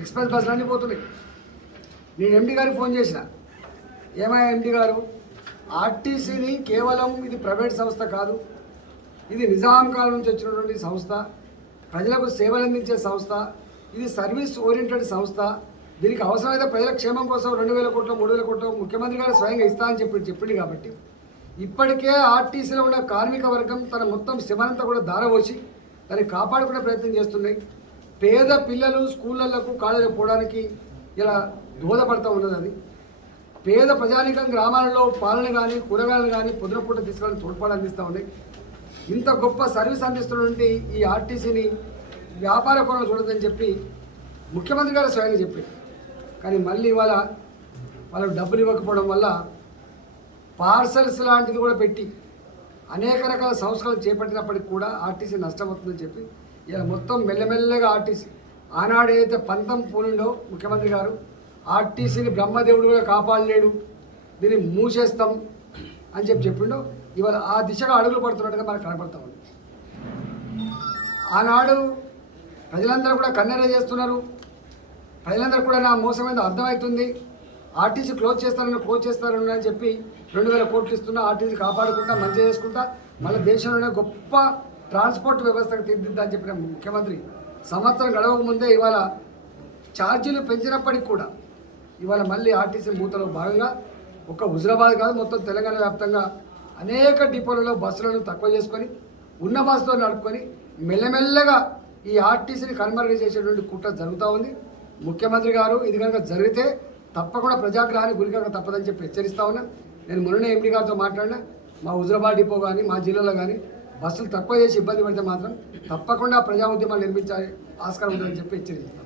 Express బస్సులు అన్నీ పోతున్నాయి. నేను ఎండి గారికి ఫోన్ చేసిన. ఏమయ్యా ఎండి గారు? ఆర్టీసీని కేవలం ఇది ప్రైవేట్ సంస్థ కాదు. ఇది నిజాం కాలం నుంచి వచ్చినటువంటి సంస్థ. ప్రజలకు సేవలు అందించే సంస్థ. ఇది సర్వీస్ ఓరియంటెడ్ సంస్థ. దీనికి అవసరమైతే ప్రజల క్షేమం కోసం రెండు వేల కోట్లు మూడు వేల కోట్లు ముఖ్యమంత్రి గారు స్వయంగా ఇస్తా అని చెప్పి చెప్పింది కాబట్టి ఇప్పటికే ఆర్టీసీలో ఉన్న కార్మిక వర్గం తన మొత్తం శ్రమనంతా కూడా దారపోసి దాన్ని కాపాడుకునే ప్రయత్నం చేస్తున్నాయి. పేద పిల్లలు స్కూళ్ళకు కాలేజీకి పోవడానికి ఇలా దోహదపడతా ఉన్నది అది. పేద ప్రజానికం గ్రామాలలో పాలన కానీ కూరగాయలు కానీ పొద్దున పూట తోడ్పాటు అందిస్తూ ఉన్నాయి ఇంత గొప్ప సర్వీస్ అందిస్తున్నటువంటి ఈ ఆర్టీసీని వ్యాపార కోణంలో చూడదని చెప్పి ముఖ్యమంత్రి గారు స్వయంగా చెప్పారు. కానీ మళ్ళీ ఇవాళ వాళ్ళకు డబ్బులు ఇవ్వకపోవడం వల్ల పార్సల్స్ లాంటిది కూడా పెట్టి అనేక రకాల సంస్కరణలు చేపట్టినప్పటికి కూడా ఆర్టీసీ నష్టపోతుందని చెప్పి ఇలా మొత్తం మెల్లమెల్లగా ఆర్టీసీ. ఆనాడు ఏదైతే పంతం పూనిండో ముఖ్యమంత్రి గారు ఆర్టీసీని బ్రహ్మదేవుడు కూడా కాపాడలేడు దీన్ని మూసేస్తాం అని చెప్పి చెప్పిండో ఇవాళ ఆ దిశగా అడుగులు పడుతున్నట్టుగా మనకు కనపడతా ఉంది. ఆనాడు ప్రజలందరూ కూడా కన్నెర చేస్తున్నారు. ప్రజలందరూ కూడా నా మోసమైంది అర్థమవుతుంది. ఆర్టీసీ క్లోజ్ చేస్తారని క్లోజ్ చేస్తారని అని చెప్పి రెండు వేల కోట్లు ఇస్తున్నా ఆర్టీసీ కాపాడుకుంటా మంచి చేసుకుంటా మళ్ళీ దేశంలోనే గొప్ప ట్రాన్స్పోర్ట్ వ్యవస్థకు తీర్దిద్దని అని చెప్పిన ముఖ్యమంత్రి సంవత్సరం గడవక ముందే ఇవాళ ఛార్జీలు పెంచినప్పటికీ కూడా ఇవాళ మళ్ళీ ఆర్టీసీ మూతలో భాగంగా ఒక హుజరాబాద్ కాదు మొత్తం తెలంగాణ వ్యాప్తంగా అనేక డిపోలలో బస్సులను తక్కువ చేసుకొని ఉన్న బస్సులో నడుపుకొని మెల్లమెల్లగా ఈ ఆర్టీసీని కనుమరుగు చేసేటువంటి కుట్ర జరుగుతూ ఉంది. ముఖ్యమంత్రి గారు ఇది కనుక జరిగితే తప్పకుండా ప్రజాగ్రహానికి గురికాక తప్పదని చెప్పి హెచ్చరిస్తా ఉన్నా. నేను మొన్న ఎంపీ గారితో మాట్లాడినా. మా హుజరాబాద్ డిపో కానీ మా జిల్లాలో కానీ బస్సులు తక్కువ చేసి ఇబ్బంది పడితే మాత్రం తప్పకుండా ప్రజా ఉద్యమాలు నిర్మించాలి ఆస్కారం ఉందని చెప్పి హెచ్చరించారు